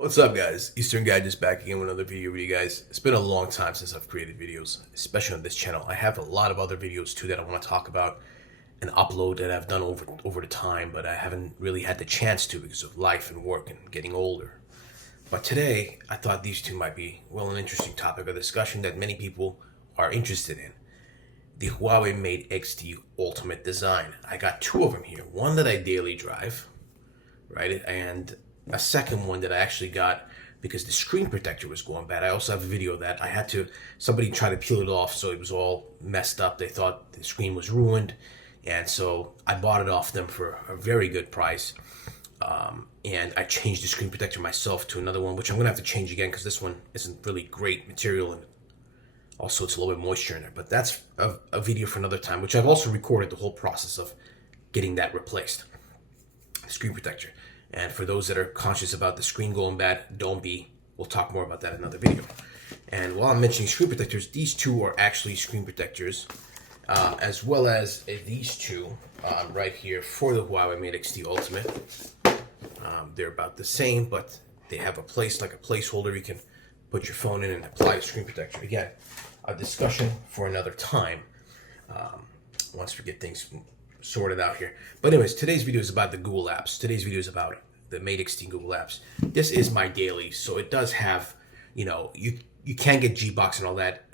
What's up, guys? Eastern Guy just back again with another video with you guys. It's been a long time since I've created videos, especially on this channel. I have a lot of other videos too that I want to talk about and upload that I've done over the time, but I haven't really had the chance to because of life and work and getting older. But today, I thought these two might be, well, an interesting topic of discussion that many people are interested in. The Huawei Mate XT Ultimate Design. I got two of them here. One that I daily drive, right? And a second one that I actually got because the screen protector was going bad. I also have a video of that. Somebody tried to peel it off, so it was all messed up. They thought the screen was ruined. And so I bought it off them for a very good price. And I changed the screen protector myself to another one, which I'm going to have to change again because this one isn't really great material. And also it's a little bit moisture in there. But that's a video for another time, which I've also recorded the whole process of getting that replaced. Screen protector. And for those that are conscious about the screen going bad, don't be. We'll talk more about that in another video. And while I'm mentioning screen protectors, these two are actually screen protectors, as well as these two right here for the Huawei Mate XT Ultimate. They're about the same, but they have a place like a placeholder you can put your phone in and apply the screen protector. Again, a discussion for another time once we get things sorted out here. But anyways, today's video is about the Google apps. Today's video is about the Mate XT Google apps. This is my daily, so it does have, you can get GBox and all that,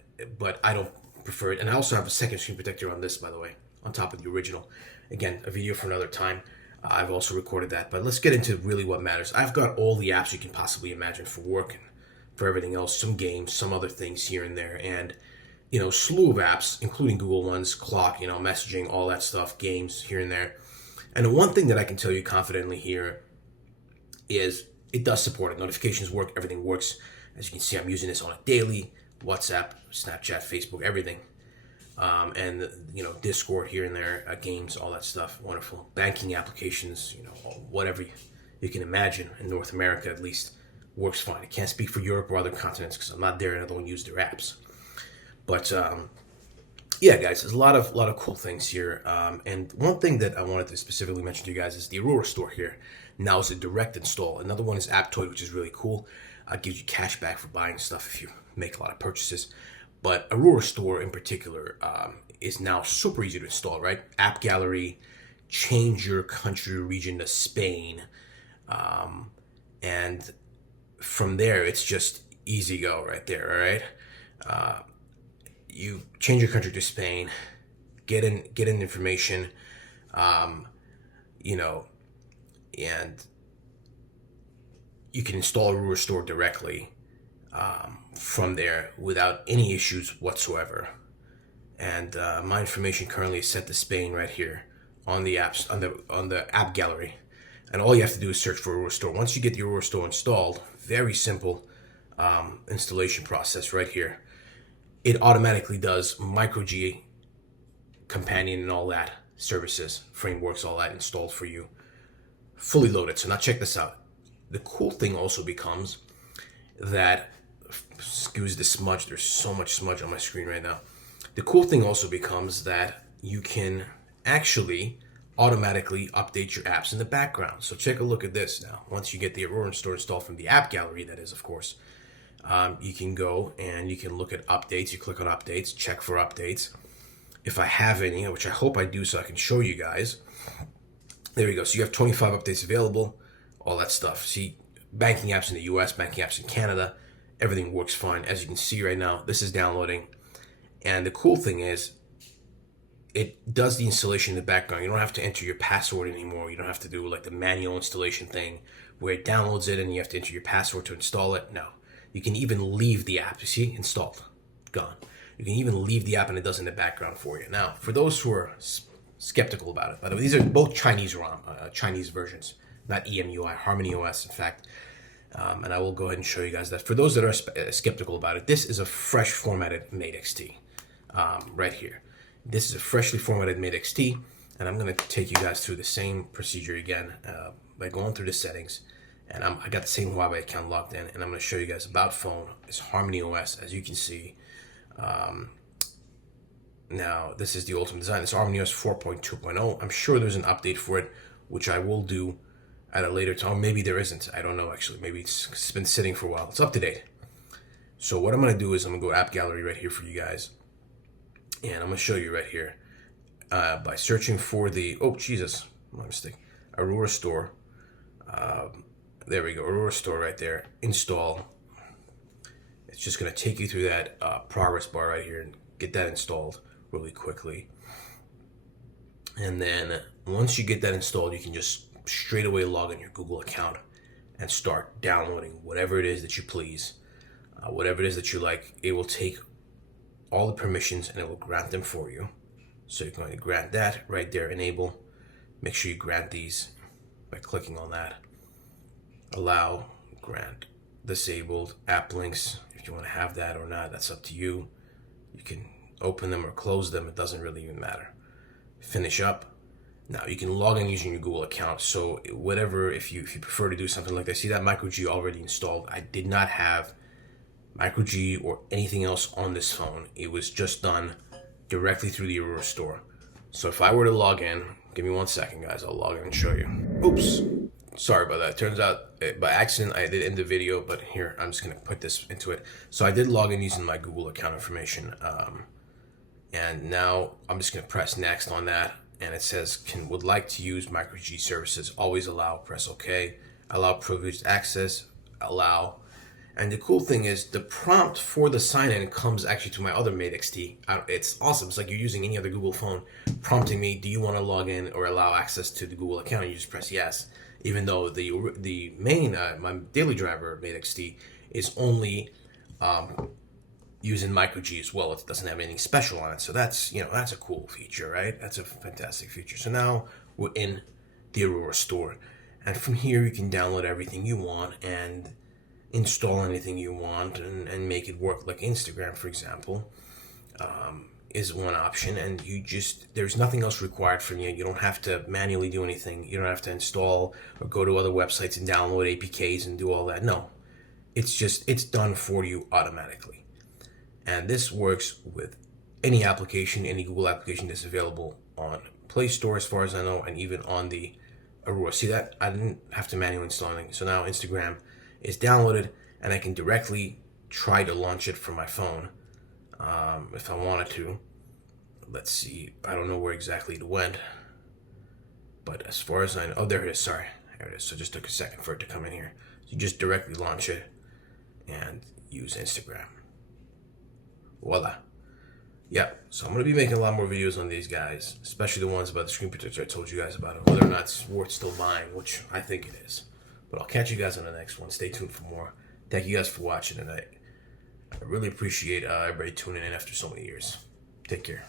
but I don't prefer it. And I also have a second screen protector on this, by the way, on top of the original. Again, a video for another time. I've also recorded that, but let's get into really what matters. I've got all the apps you can possibly imagine for work and for everything else, some games, some other things here and there, and slew of apps, including Google ones, clock, messaging, all that stuff, games here and there. And the one thing that I can tell you confidently here is it does support it. Notifications work, everything works. As you can see, I'm using this on a daily, WhatsApp, Snapchat, Facebook, everything. And Discord here and there, games, all that stuff, wonderful. Banking applications, whatever you can imagine in North America at least, works fine. I can't speak for Europe or other continents because I'm not there and I don't use their apps. But yeah, guys, there's a lot of cool things here. And one thing that I wanted to specifically mention to you guys is the Aurora store here. Now is a direct install. Another one is AppToy, which is really cool. Gives you cash back for buying stuff if you make a lot of purchases. But Aurora store in particular is now super easy to install, right? AppGallery, change your country or region to Spain. And from there, it's just easy go right there, all right? You change your country to Spain, get in information, and you can install Aurora Store directly from there without any issues whatsoever. And my information currently is set to Spain right here on the apps on the AppGallery, and all you have to do is search for Aurora Store. Once you get the Aurora Store installed, very simple installation process right here. It automatically does MicroG, companion and all that, services, frameworks, all that installed for you, fully loaded. So now check this out. The cool thing also becomes that, excuse the smudge, there's so much smudge on my screen right now. The cool thing also becomes that you can actually automatically update your apps in the background. So check a look at this now. Once you get the Aurora Store installed from the AppGallery, that is, of course, you can go and you can look at updates. You click on updates, check for updates. If I have any, which I hope I do so I can show you guys. There we go. So you have 25 updates available, all that stuff. See, banking apps in the US, banking apps in Canada, everything works fine. As you can see right now, this is downloading. And the cool thing is, it does the installation in the background. You don't have to enter your password anymore. You don't have to do like the manual installation thing where it downloads it and you have to enter your password to install it. No. You can even leave the app. You see, installed, gone. You can even leave the app and it does in the background for you. Now, for those who are skeptical about it, by the way, these are both Chinese ROM, Chinese versions, not EMUI, Harmony OS, in fact. And I will go ahead and show you guys that. For those that are skeptical about it, this is a fresh formatted Mate XT right here. This is a freshly formatted Mate XT, and I'm going to take you guys through the same procedure again by going through the settings. And I got the same Huawei account logged in, and I'm going to show you guys about phone. It's Harmony OS, as you can see. Now, this is the ultimate design. It's Harmony OS 4.2.0. I'm sure there's an update for it, which I will do at a later time. Maybe there isn't. I don't know actually. Maybe it's been sitting for a while. It's up to date. So what I'm gonna do is I'm gonna go AppGallery right here for you guys, and I'm gonna show you right here by searching for the my mistake, Aurora store. There we go, Aurora store right there. Install. It's just gonna take you through that progress bar right here and get that installed really quickly. And then once you get that installed, you can just straight away log in your Google account and start downloading whatever it is that you please, whatever it is that you like. It will take all the permissions and it will grant them for you. So you're going to grant that right there, enable. Make sure you grant these by clicking on that. Allow, grant, disabled, app links. If you want to have that or not, that's up to you. You can open them or close them. It doesn't really even matter. Finish up. Now you can log in using your Google account. So whatever, if you prefer to do something like that, see that MicroG already installed. I did not have MicroG or anything else on this phone. It was just done directly through the Aurora store. So if I were to log in, give me 1 second, guys. I'll log in and show you. Oops. Sorry about that. Turns out by accident I did end the video, but here I'm just gonna put this into it. So I did log in using my Google account information, and now I'm just gonna press next on that, and it says would like to use MicroG services. Always allow. Press OK. Allow privileged access. Allow. And the cool thing is the prompt for the sign-in comes actually to my other Mate XT. It's awesome. It's like you're using any other Google phone, prompting me, do you want to log in or allow access to the Google account? And you just press yes. Even though the main, my daily driver Mate XT is only using MicroG as well. It doesn't have anything special on it. So that's, that's a cool feature, right? That's a fantastic feature. So now we're in the Aurora store. And from here you can download everything you want and install anything you want and make it work. Like Instagram, for example, is one option, and there's nothing else required from you. You don't have to manually do anything. You don't have to install or go to other websites and download APKs and do all that. No, it's done for you automatically. And this works with any application, any Google application that's available on Play Store, as far as I know, and even on the Aurora. See that? I didn't have to manually install anything. So now Instagram is downloaded, and I can directly try to launch it from my phone if I wanted to. Let's see. I don't know where exactly it went, but as far as I know, there it is. Sorry, there it is. So it just took a second for it to come in here. So you just directly launch it and use Instagram. Voila. Yeah, so I'm going to be making a lot more videos on these guys, especially the ones about the screen protector I told you guys about, and whether or not it's worth still buying, which I think it is. But I'll catch you guys on the next one. Stay tuned for more. Thank you guys for watching tonight. I really appreciate everybody tuning in after so many years. Take care.